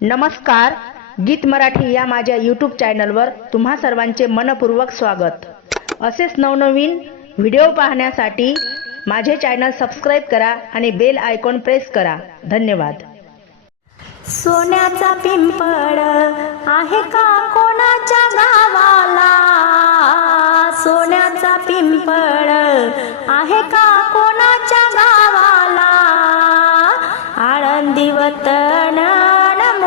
नमस्कार गीत मराठी या माझ्या यूट्यूब चॅनलवर तुम्हा सर्वांचे मनपूर्वक स्वागत. असेच नवनवीन व्हिडिओ पाहण्यासाठी माझे चॅनल सबस्क्राईब करा आणि बेल आयकॉन प्रेस करा. धन्यवाद. सोन्याचा पिंपळ आहे का कोणाच्या गावाला? सोन्याचा पिंपळ आहे का कोणाच्या गावाला? आळंदी वतन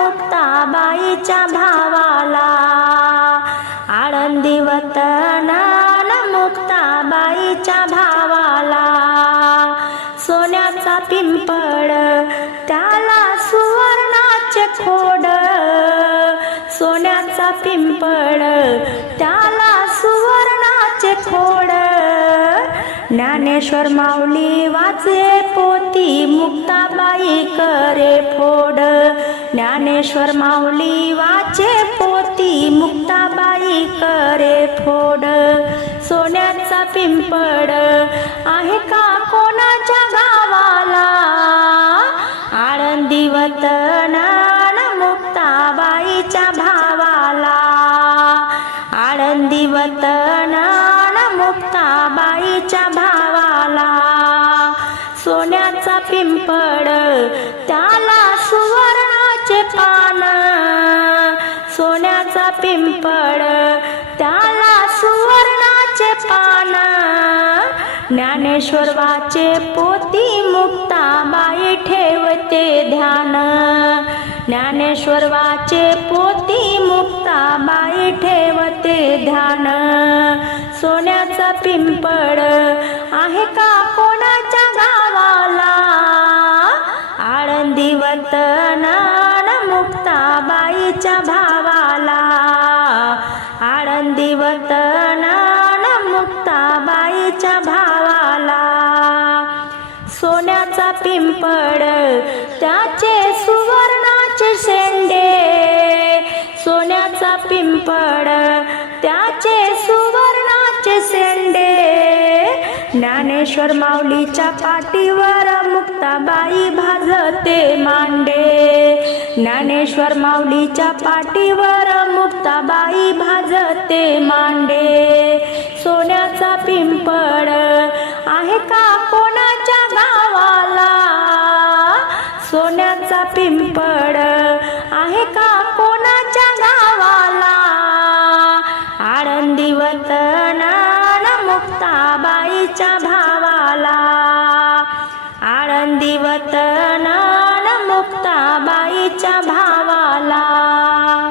मुक्ताबाईच्या भावाला. आळंदी वतन मुक्ताबाईच्या भावाला. सोन्याचा पिंपळ त्याला सुवर्णाचे खोड. सोन्याचा पिंपळ त्याला सुवर्णाचे खोड. ज्ञानेश्वर माऊली वाचे पोती मुक्ताबाई करे फोड. ज्ञानेश्वर माऊली वाचे पोती मुक्ताबाई करे फोड. सोन्याचा पिंपड आहे का कोणाच्या गावाला? आळंदी वतन मुक्ताबाईच्या भावाला. आळंदी वतन मुक्ताबाईच्या भावाला. सोन्याचा पिंपळ त्याला सुवर्णाचे पान सोन्याचा पिंपळ त्याला सुवर्णाचे पान ज्ञानेश्वर वाचे पोती मुक्ताबाई ठेवते ध्यान. ज्ञानेश्वर वाचे पोती मुक्ताबाई ठेवते ध्यान. सोन्याचा पिंपळ आहे आईच्या भावाला. आळंदी वतन मुक्ताबाईच्या भावाला. सोन्याचा पिंपळ त्याचे सुवर्णाचे शेंडे. सोन्याचा पिंपळ त्याचे सुवर्णाचे शेंडे. ज्ञानेश्वर माऊलीच्या पाठीवर मुक्ताबाई भाजते. ज्ञानेश्वर माऊलीच्या पाठीवर मुक्ताबाई भाजते मांडे. सोन्याचा पिंपळ आहे का कोणाच्या गावाला? सोन्याचा पिंपळ आहे का कोणाच्या गावाला? आळंदी वतन मुक्ताबाईच्या भावाला. आळंदी वतन मुक्ताबाईच्या भावाला.